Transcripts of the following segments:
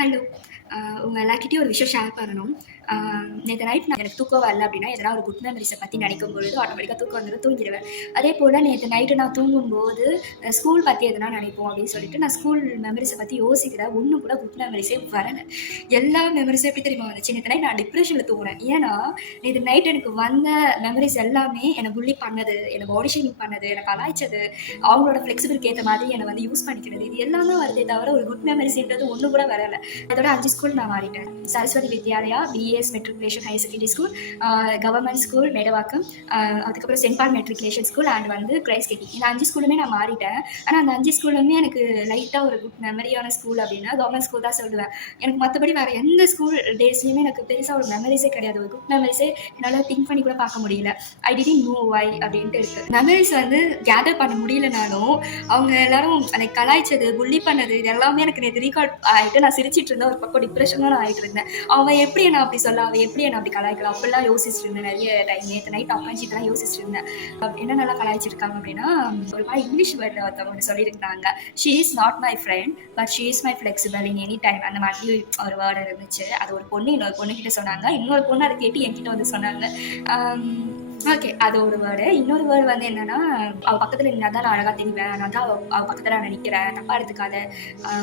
Hello. உங்க எல்லார்கிட்டயும் ஒரு விஷயம் ஷேர் பண்ணணும். நேத்து நைட் எனக்கு தூக்கம் வரல அப்படின்னா, எதனா ஒரு குட் மெமரீஸ பத்தி நினைக்கும் பொழுது ஆட்டோமேட்டிக்கா தூக்கம் வந்துரும், தூங்கிருவேன். அதேபோல நேத்து நைட்டு நான் தூங்கும்போது, ஸ்கூல் பத்தி எதனா நினைப்போம் அப்படின்னு சொல்லிட்டு, நான் ஸ்கூல் மெமரீஸ பத்தி யோசிக்கிறேன். ஒண்ணும் கூட குட் மெமரீஸே வரல. எல்லா மெமரீஸும் எப்படி தெரியுமா வந்துச்சு? நேத்து நைட் நான் டிப்ரஷன்ல தூங்குனேன். ஏன்னா, நேத்து நைட் எனக்கு வந்த மெமரீஸ் எல்லாமே என்ன புல்லி பண்ணது, என்ன பாடி ஷேமிங் பண்ணது, என்ன கலாய்ச்சது, அவங்களோட ஃப்ளெக்சிபிலிட்டிக்கு ஏத்த மாதிரி என்ன வந்து யூஸ் பண்ணிக்கிறது. இது எல்லாம் தான் வருதே தவிர, ஒரு குட் மெமரீஸ்ன்றது ஒண்ணு கூட வரல. அதோட 5 ஸ்கூல் நான் மாறிட்டேன். Saraswathi Vidyalaya, PS matriculation higher secondary school, government school Medavakkam, அதுக்கப்புறம் saint Paul matriculation school and வந்து கிரைஸ்ட் கேட்டி. இந்த 5 ஸ்கூலுமே நான் மாறிட்டேன். ஆனால் அந்த 5 ஸ்கூலுமே எனக்கு லைட்டாக ஒரு குட் மெமரியான ஸ்கூல் அப்படின்னா கவர்மெண்ட் ஸ்கூல் தான் சொல்லுவேன். எனக்கு மற்றபடி வேறு எந்த ஸ்கூல் டேஸ்லையுமே எனக்கு பெருசாக ஒரு மெமரிஸே கிடையாது. ஒரு குட் மெமரிஸே என்னால் திங்க் பண்ணி கூட பார்க்க முடியல. ஐ டிடன்ட் நோ வை அப்படின்ட்டு இருக்கு. மெமரிஸ் வந்து கேதர் பண்ண முடியலனாலும் அவங்க எல்லாரும் அதை கலாய்ச்சது, புள்ளி பண்ணது, இது எல்லாமே எனக்கு நேற்று ரீகால் ஆகிட்டு நான் சிரிச்சிட்டு இருந்தேன். ஒரு பக்கம் டிப்ரெஷனாக நான் ஆகிட்டு இருந்தேன். அவன் எப்படி என்ன அப்படி சொல்ல, அவன் எப்படி என்ன அப்படி கலாய்க்கலாம் அப்படிலாம் யோசிச்சுட்டு இருந்தேன். நிறைய டைம் நேற்று நைட் உட்காந்துட்டுலாம் யோசிச்சுட்டு இருந்தேன். என்ன நல்லா கலாய்ச்சிருக்காங்க அப்படின்னா, ஒரு மாதிரி இங்கிலீஷ் வேர்டில் ஒருத்தவங்க சொல்லியிருந்தாங்க, she is not my friend but she is my flexible in any time. அந்த மாதிரி ஒரு வேர்டு இருந்துச்சு. அது ஒரு பொண்ணு இன்னொரு பொண்ணுகிட்ட சொன்னாங்க. இன்னொரு பொண்ணு அதை கேட்டு என்கிட்ட வந்து சொன்னாங்க. ஓகே, அது ஒரு வேர்டு. இன்னொரு வேர்டு வந்து என்னன்னா, அவ பக்கத்துல நின்னா தான் நான் அழகா தெரிவேன். நான் தான் அவ பக்கத்துல நான் நிக்கிறேன், தப்பா எடுத்துக்காத.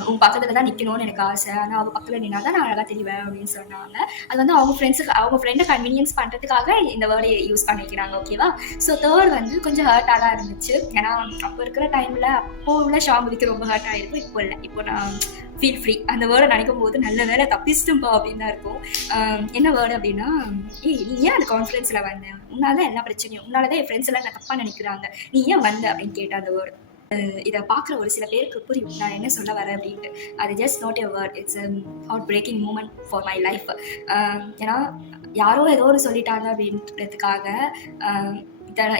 உன் பக்கத்துல தான் நிக்கணும்னு எனக்கு ஆசை. ஆனா அவ பக்கத்துல நின்னா தான் நான் அழகா தெரிவேன் அப்படின்னு சொன்னாங்க. அது வந்து அவங்க ஃப்ரெண்ட்ஸுக்கு, அவங்க ஃப்ரெண்டை கன்வீனியன்ஸ் பண்றதுக்காக இந்த வேர்டை யூஸ் பண்ணிக்கிறாங்க. ஓகேவா? ஸோ தேர்ட் வந்து கொஞ்சம் ஹர்ட்டாக தான் இருந்துச்சு. ஏன்னா அப்போ இருக்கிற டைம்ல அப்போ உள்ள ஷாம்புக்கு ரொம்ப ஹர்ட் ஆயிருக்கும். இப்போ இல்லை. இப்போ நான் ஃபீல் ஃப்ரீ. அந்த வேர்டை நினைக்கும் போது நல்ல வேலை தப்பிச்சிட்டும்பா அப்படின்னு தான் இருக்கும். என்ன வேர்டு அப்படின்னா, ஏய் நீ ஏன் அந்த கான்ஃபரன்ஸில் வந்த, உன்னால தான் எல்லா பிரச்சனையும், உன்னால தான் என் ஃப்ரெண்ட்ஸ் எல்லாம் என்ன தப்பாக நினைக்கிறாங்க, நீ ஏன் வந்த அப்படின்னு கேட்ட அந்த வேர்டு. இதை பார்க்குற ஒரு சில பேருக்கு புரியும் நான் என்ன சொல்ல வரேன் அப்படின்ட்டு. அது just not a word, it's heart breaking moment for my life. ஏன்னா யாரோ ஏதோ ஒரு சொல்லிட்டாங்க அப்படின்றதுக்காக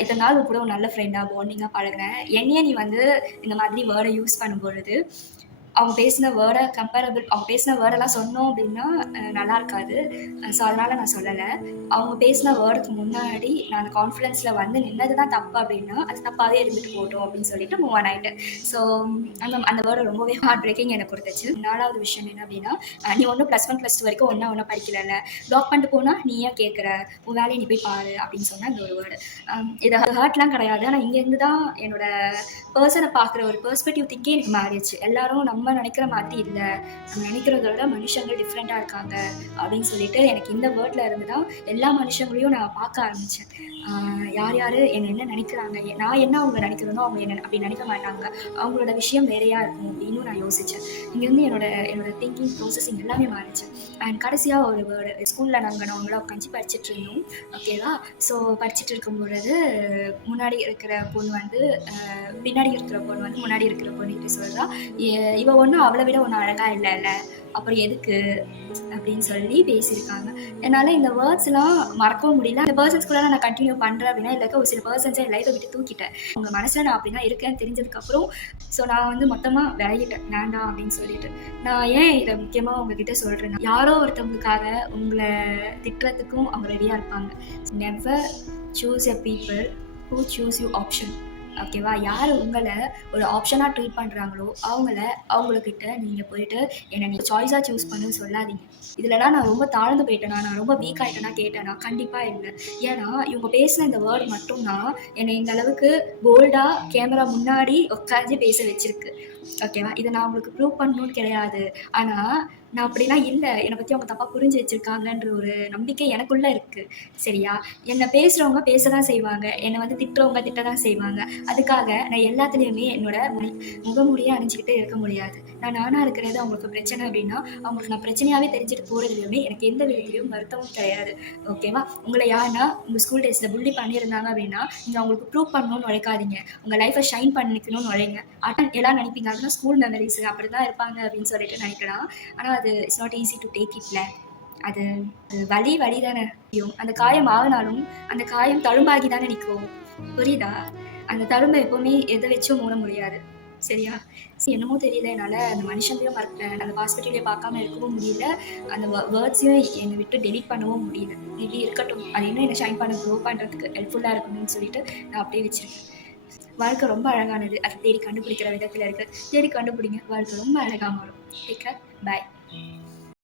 இத்தனை நாள் கூட ஒரு நல்ல ஃப்ரெண்டாக பாண்டிங்காக பழகினேன். என்னையே நீ வந்து இந்த மாதிரி வேர்டை யூஸ் பண்ணும் பொழுது அவங்க பேசின வேர்டை கம்பேரபிள், அவங்க பேசின வேர்டெல்லாம் சொன்னோம் அப்படின்னா நல்லா இருக்காது. ஸோ அதனால் நான் சொல்லலை. அவங்க பேசின வேர்டுக்கு முன்னாடி நான் அந்த கான்ஃபிடென்ஸில் வந்து நின்னது தான் தப்பு அப்படின்னா அது தப்பாகவே இருந்துட்டு போட்டோம் அப்படின்னு சொல்லிட்டு மூவ் ஆன் ஆகிட்டேன். ஸோ அந்த வேர்டு ரொம்பவே ஹார்ட் பிரேக்கிங் எனக்கு கொடுத்துச்சு. 4வது விஷயம் என்ன அப்படின்னா, நீ ஒன்றும் +1 +2 வரைக்கும் ஒன்றும் படிக்கல, ப்ளாக் பண்ணிட்டு போனால் நீ ஏன் கேட்குற, உன் வேலையை நீ போய் பாரு அப்படின்னு சொன்னால் அந்த ஒரு வேர்டு. இது ஹர்ட்லாம் கிடையாது. ஆனால் இங்கேருந்து தான் என்னோட பர்சனை பார்க்குற ஒரு பெர்ஸ்பெக்டிவ் திங்கே எனக்கு மாறிடுச்சு. எல்லாரும் நம்ம நினைக்கிற மாதிரி இல்லை, நம்ம நினைக்கிறத விட மனுஷங்கள் டிஃப்ரெண்ட்டாக இருக்காங்க அப்படின்னு சொல்லிட்டு எனக்கு இந்த வேர்டில் இருந்து தான் எல்லா மனுஷங்களையும் நான் பார்க்க ஆரம்பித்தேன். யார் யார் என்ன நினைக்கிறாங்க, நான் என்ன அவங்க நினைக்கிறேனோ அவங்க என்ன அப்படி நினைக்க மாட்டாங்க, அவங்களோட விஷயம் வேறையாக இருக்கும் அப்படின்னு நான் யோசித்தேன். இங்கேருந்து என்னோட திங்கிங் ப்ராசஸிங் எல்லாமே மாறிச்சு. அண்ட் கடைசியாக ஒரு வேர்டு, ஸ்கூலில் நாங்கள் உட்காந்து படிச்சுட்டு இருந்தோம். ஓகேவா? ஸோ படிச்சுட்டு இருக்கும் பொழுது முன்னாடி இருக்கிற பொண்ணு வந்து பின்னாடி இருக்கிற பொண்ணு வந்து முன்னாடி இருக்கிற பொண்ணுகிட்ட சொல்கிறா, இவ ஒன்றும் அவளை விட ஒன்றும் அழகாக இல்லைல்ல, அப்புறம் எதுக்கு அப்படின்னு சொல்லி பேசியிருக்காங்க. என்னால் இந்த வேர்ட்ஸ்லாம் மறக்கவும் முடியல. அந்த பர்சன்ஸ் கூட நான் கண்டினியூ பண்ணுறேன் அப்படின்னா இல்லைக்க ஒரு சில பர்சன்ஸை என் லைஃப்பை விட்டு தூக்கிட்டேன். உங்கள் மனசில் நான் அப்படின்னா இருக்கேன்னு தெரிஞ்சதுக்கப்புறம் ஸோ நான் வந்து மொத்தமாக விலகிட்டேன், வேண்டாம் அப்படின்னு சொல்லிட்டு. நான் ஏன் இதை முக்கியமாக உங்ககிட்ட சொல்கிறேன்னா, யாரோ ஒருத்தவங்களுக்காக உங்களை திட்டுறதுக்கும் அவங்க ரெடியாக இருப்பாங்க. Never choose a people who choose you option. ஓகேவா? யார் உங்களை ஒரு ஆப்ஷனாக ட்ரீட் பண்ணுறாங்களோ அவங்கக்கிட்ட நீங்கள் போயிட்டு என்னை நீங்கள் சாய்ஸாக சூஸ் பண்ணுன்னு சொல்லாதீங்க. இதுலலாம் நான் ரொம்ப தாழ்ந்து போயிட்டேனா, நான் ரொம்ப வீக் ஆகிட்டேனா கேட்டேனா, கண்டிப்பாக இல்லை. ஏன்னா இவங்க பேசின இந்த வேர்டு மட்டும்தான் என்னை இந்த அளவுக்கு போல்டாக கேமரா முன்னாடி உட்காந்து பேச வச்சிருக்கு. ஓகேவா? இதை நான் உங்களுக்கு ப்ரூவ் பண்ணணும்னு கிடையாது. ஆனால் நான் அப்படிலாம் இல்லை, என்னை பற்றி அவங்க தப்பாக புரிஞ்சு வச்சுருக்காங்கன்ற ஒரு நம்பிக்கை எனக்குள்ளே இருக்குது. சரியா? என்னை பேசுகிறவங்க பேச தான் செய்வாங்க, என்னை வந்து திட்டுறவங்க திட்ட தான் செய்வாங்க. அதுக்காக நான் எல்லாத்துலேயுமே என்னோட முகமூடியே அணிஞ்சிக்கிட்டே இருக்க முடியாது. நானாக இருக்கிறது அவங்களுக்கு பிரச்சனை அப்படின்னா அவங்களுக்கு நான் பிரச்சனையாகவே தெரிஞ்சுட்டு போகிறதுலையுமே எனக்கு எந்த விதத்துலையும் வருத்தமும் கிடையாது. ஓகேவா? உங்களை யாருன்னா உங்கள் ஸ்கூல் டேஸில் புள்ளி பண்ணியிருந்தாங்க அப்படின்னா நீங்கள் அவங்களுக்கு ப்ரூவ் பண்ணணும்னு உழைக்காதீங்க, உங்கள் லைஃப்பை ஷைன் பண்ணிக்கணும்னு உழைங்க. எல்லாம் நினைப்பீங்க அதெல்லாம் ஸ்கூல் மெமரிஸ் அப்படி தான் இருப்பாங்க அப்படின்னு சொல்லிட்டு நினைக்கலாம். ஆனால் அது it's not easy to take இட்ல. அது வலி தானே. அந்த காயம் ஆகினாலும் அந்த காயம் தழும்பாகி தானே நிற்கும். புரியுதா? அந்த தழும்பை எப்போவுமே எதை வச்சும் மூட முடியாது. சரியா? என்னமோ தெரியல, என்னால் அந்த மனுஷங்களையும் மறப்பேன், அந்த ஹாஸ்பிட்டலையும் பார்க்காம இருக்கவும் முடியல, அந்த வேர்ட்ஸையும் என்னை விட்டு டெலிட் பண்ணவும் முடியல. இப்படி இருக்கட்டும், அது இன்னும் என்னை ஷைன் பண்ண க்ரோ பண்ணுறதுக்கு ஹெல்ப்ஃபுல்லாக இருக்கணும்னு சொல்லிட்டு நான் அப்படியே வச்சுருக்கேன். வாழ்க்கை ரொம்ப அழகானது, அதை தேடி கண்டுபிடிக்கிற விதத்தில் இருக்குது. தேடி கண்டுபிடிங்க, வாழ்க்கை ரொம்ப அழகாக மாறும். டேக் கேர், பாய்.